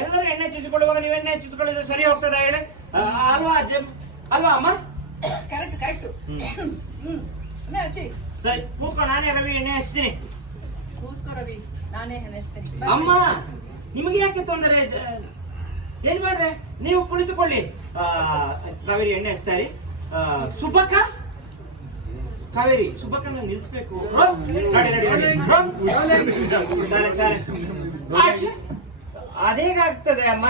ಎಲ್ಲರೂ ಎಣ್ಣೆ ಹಚ್ಚಿಸಿಕೊಳ್ಳುವಾಗ ನೀವು ಎಣ್ಣೆ ಹಚ್ಚಿಸಿಕೊಳ್ಳಿದ್ರೆ ಸರಿ ಹೋಗ್ತದ ಹೇಳಿ? ಅಲ್ವಾ ಅಲ್ವಾ ಅಮ್ಮ? Correct correct. ಹಚ್ಚಿ. ಸರಿ ಕೂತ್ಕೊ, ನಾನೇ ರವಿ ಎಣ್ಣೆ ಹಚ್ತೀನಿ. ಕೂತ್ಕೋ ರವಿ, ನಾನೇ ಹಚ್ತೀನಿ. ಅಮ್ಮ ನಿಮಗೆ ಯಾಕೆ ತೊಂದರೆ? ಏನ್ ಮಾಡ್ರೆ, ನೀವು ಕುಳಿತುಕೊಳ್ಳಿ. ಕಾವೇರಿ ಎಣ್ಣೆ ಹಚ್ತಾರಿ. ಸುಬ್ಬಕ್ಕ, ಕಾವೇರಿ ಸುಬ್ಬಕ್ಕ ನಿಲ್ಸ್ಬೇಕು. ಅದೇಗಾಗ್ತದೆ ಅಮ್ಮ?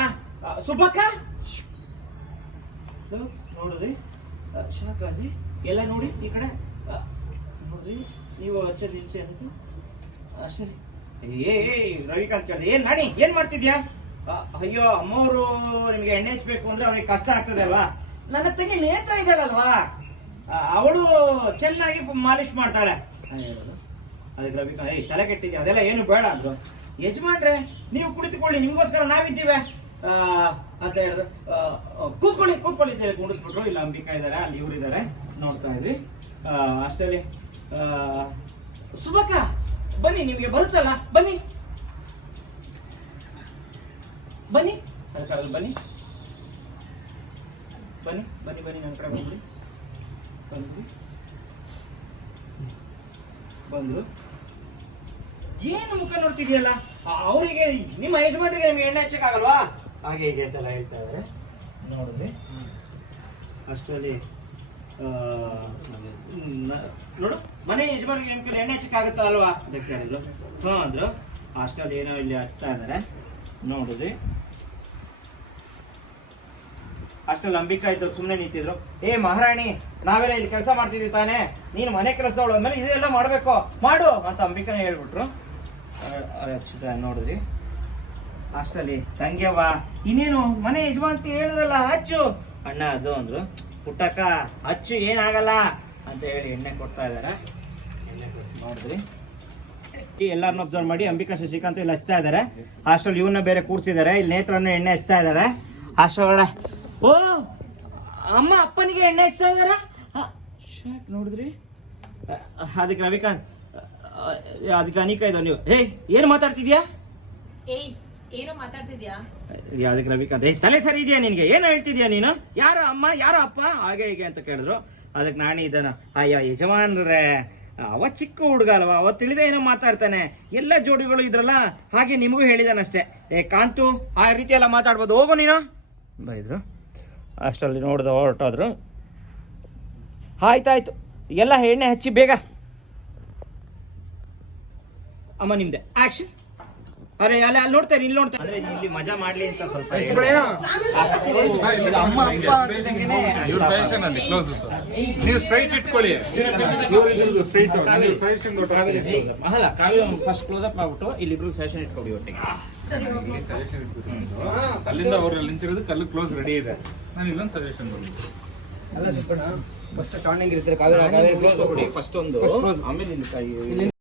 ಸುಬ್ಬಕ್ಕ ನೋಡ್ರಿ, ಶಾಕಾಗಿ ಎಲ್ಲ ನೋಡಿ ಈ ಕಡೆ ನೋಡ್ರಿ. ನೀವು ಹಚ್ಚ ನಿಲ್ಸಿ ಅದಕ್ಕೆ. ಸರಿ. ರವಿಕಾಂತ್ ಕೇಳಿದೆ, ಏನ್ ನಾಣಿ ಏನ್ ಮಾಡ್ತಿದ್ಯಾ? ಅಯ್ಯೋ ಅಮ್ಮವರು ನಿಮ್ಗೆ ಎಣ್ಣೆ ಹಚ್ಬೇಕು ಅಂದ್ರೆ ಅವ್ರಿಗೆ ಕಷ್ಟ ಆಗ್ತದೆ ಅಲ್ವಾ? ನನ್ನ ತಂಗಿ ನೇತ್ರ ಇದ್ದಾಳಲ್ವಾ, ಅವಳು ಚೆನ್ನಾಗಿ ಮಾಲಿಶ್ ಮಾಡ್ತಾಳೆ. ಅದಕ್ಕೆ ರವಿಕಾಂತ್ ತಲೆ ಕೆಟ್ಟಿದ್ಯಾ, ಅದೆಲ್ಲ ಏನು ಬೇಡ ಅಂದ್ರು. ಯಜಮಾನ್ರೆ ನೀವು ಕುಳಿತುಕೊಳ್ಳಿ, ನಿಮ್ಗೋಸ್ಕರ ನಾವಿದ್ದೀವಿ ಅಂತ ಹೇಳಿದ್ರು. ಕೂತ್ಕೊಳ್ಳಿ ಕೂತ್ಕೊಳ್ಳಿ ಕುಂಡಿಸ್ಬಿಟ್ರು. ಇಲ್ಲ ಅಂಬಿಕಾ ಇದಾರೆ, ಅಲ್ಲಿ ಇವ್ರು ಇದಾರೆ, ನೋಡ್ತಾ ಇದ್ರಿ. ಅಷ್ಟರಲ್ಲಿ ಸುಬಕ್ಕ ಬನ್ನಿ, ನಿಮ್ಗೆ ಬರುತ್ತಲ್ಲ, ಬನ್ನಿ ಬನ್ನಿ ಅದಕ್ಕಾಗಲ್ಲ, ಬನ್ನಿ ಬನ್ನಿ ಬನ್ನಿ ಬನ್ನಿ ನನ್ನ ಕಡೆ ಬನ್ನಿ. ಬಂದ್ರು. ಏನು ಮುಖ ನೋಡ್ತಿದ್ಯಲ್ಲ? ಅವರಿಗೆ ನಿಮ್ಮ ಯಜಮಾನ್ರಿಗೆ ನಿಮ್ಗೆ ಎಣ್ಣೆ ಹಚ್ಚಕ್ಕಾಗಲ್ವಾ? ಹಾಗೆ ಹೀಗೆ ಅಂತೆಲ್ಲ ಹೇಳ್ತಾ ಇದಾರೆ. ನೋಡಿದ್ರಿ. ಅಷ್ಟರಲ್ಲಿ ನೋಡು, ಮನೆ ಯಜಮಾನಿಗೆ ನಿಮ್ ಕೈಲಿ ಎಣ್ಣೆ ಹಚ್ಚಕ್ಕಾಗುತ್ತಾ ಅಲ್ವಾ ಅಂತ ಕೇಳಿದ್ರು. ಅಂದ್ರು. ಅಷ್ಟರಲ್ಲಿ ಏನೋ ಇಲ್ಲಿ ಹಚ್ತಾ ಇದಾರೆ. ನೋಡಿದ್ರಿ. ಅಷ್ಟರಲ್ಲಿ ಅಂಬಿಕಾ ಇದ್ದವ್ರು ಸುಮ್ಮನೆ ನಿಂತಿದ್ರು. ಏ ಮಹಾರಾಣಿ, ನಾವೆಲ್ಲ ಇಲ್ಲಿ ಕೆಲಸ ಮಾಡ್ತಿದ್ವಿ ತಾನೇ, ನೀನು ಮನೆ ಕೆಲಸದವಳು ಅಂದ್ಮೇಲೆ ಇದೆಲ್ಲ ಮಾಡ್ಬೇಕು, ಮಾಡು ಅಂತ ಅಂಬಿಕಾನೇ ಹೇಳ್ಬಿಟ್ರು. ನೋಡಿದ್ರಿ. ಅಷ್ಟರಲ್ಲಿ ತಂಗ್ಯವ್ವ, ಇನ್ನೇನು ಮನೆ ಯಜಮಾಂತಿ ಹೇಳಿದ್ರಲ್ಲ ಹಚ್ಚು ಅಣ್ಣ ಅದು ಅಂದ್ರು. ಪುಟ್ಟಕ್ಕ ಹಚ್ಚು ಏನಾಗಲ್ಲ ಅಂತ ಹೇಳಿ ಎಣ್ಣೆ ಕೊಡ್ತಾ ಇದಾರೆ. ಎಣ್ಣೆ ಕೊಟ್ಟು ನೋಡಿದ್ರಿ. ಎಲ್ಲಾರನ್ನ ಅಬ್ಸರ್ವ್ ಮಾಡಿ ಅಂಬಿಕಾ ಶಶಿಕಾಂತ್ ಇಲ್ಲಿ ಹಚ್ತಾ ಇದಾರೆ. ಅಷ್ಟರಲ್ಲಿ ಇವನ್ನ ಬೇರೆ ಕೂರ್ಸಿದ್ದಾರೆ. ಇಲ್ಲಿ ನೇತ್ರನ ಎಣ್ಣೆ ಹಚ್ತಾ ಇದಾರೆ. ಅಷ್ಟೊಳಗಡೆ ಓ ಅಮ್ಮ ಅಪ್ಪನಿಗೆ ಎಣ್ಣೆ ಹಚ್ತಾ ಇದಾರ. ನೋಡಿದ್ರಿ. ಅದಕ್ಕೆ ರವಿಕಾಂತ್, ಅದಕ್ಕೆ ಅನಿಕಾ ಇದ್ದಾವ. ನೀವು ಏನು ಮಾತಾಡ್ತಿದ್ಯಾ? ಏನೋ ಮಾತಾಡ್ತಿದ್ಯಾ? ಅದಕ್ಕೆ ರವಿಕಾಂತ್, ತಲೆ ಸರಿ ಇದೆಯಾ ನಿನ್ಗೆ? ಏನು ಹೇಳ್ತಿದ್ಯಾ ನೀನು? ಯಾರೋ ಅಮ್ಮ ಯಾರೋ ಅಪ್ಪ ಹಾಗೆ ಹೀಗೆ ಅಂತ ಕೇಳಿದ್ರು. ಅದಕ್ಕೆ ನಾನೇ ಇದ್ದಾನ, ಅಯ್ಯೋ ಯಜಮಾನ್ರೆ ಅವ ಚಿಕ್ಕ ಹುಡುಗ ಅಲ್ವಾ, ಅವ ತಿಳಿದ ಏನೋ ಮಾತಾಡ್ತಾನೆ, ಎಲ್ಲ ಜೋಡಿಗಳು ಇದ್ರಲ್ಲ ಹಾಗೆ ನಿಮಗೂ ಹೇಳಿದಾನಷ್ಟೇ. ಕಾಂತು ಆ ರೀತಿ ಎಲ್ಲ ಮಾತಾಡ್ಬೋದು, ಹೋಗು ನೀನು ಬೈದ್ರು. ಅಷ್ಟರಲ್ಲಿ ನೋಡ್ದ ಹೊರಟೋದ್ರು. ಆಯ್ತಾಯ್ತು, ಎಲ್ಲ ಎಣ್ಣೆ ಹಚ್ಚಿ ಬೇಗ. ಅಮ್ಮ ನಿಮ್ದೆ ಆಕ್ಷನ್. ಅರೆ ಅಲ್ಲಿ ಅಲ್ಲಿ ನೋಡ್ತಾರೆ, ಇಲ್ಲಿ ನೋಡ್ತಾರೆ, ಅಂದ್ರೆ ಇಲ್ಲಿ ಮಜಾ ಮಾಡ್ಲಿ ಅಂತ ಸ್ವಲ್ಪ ಅಮ್ಮ ಅಪ್ಪ ನೀವು ಸ್ಟ್ರೈಟ್ ಇಟ್ಕೊಳ್ಳಿ. ಅಲ್ಲ ಕಾವ್ಯ ಫಸ್ಟ್ ಕ್ಲೋಸ್ ಅಪ್ ಆಗ್ಬಿಟ್ಟು ಇಲ್ಲಿ ಇಬ್ರು ಸೆಷನ್ ಇಟ್ಕೊಡಿ ಒಟ್ಟಿಗೆ. ಅಲ್ಲಿಂದ ಅವ್ರು ಅಲ್ಲಿ ನಿಂತಿರೋದಕ್ಕೆ ಅಲ್ಲಿ ಕ್ಲೋಸ್ ರೆಡಿ ಇದೆ. ನಾನು ಇಲ್ಲೊಂದು ಸಜೆಷನ್ ಕೊಡ್ತೀನಿ. ಅಲ್ಲ ಫಸ್ಟ್ ಸ್ಟಾರ್ಟಿಂಗ್ ಇರ್ತಾರೆ ಕಾವೇರಿ ಫಸ್ಟ್ ಒಂದು ಆಮೇಲೆ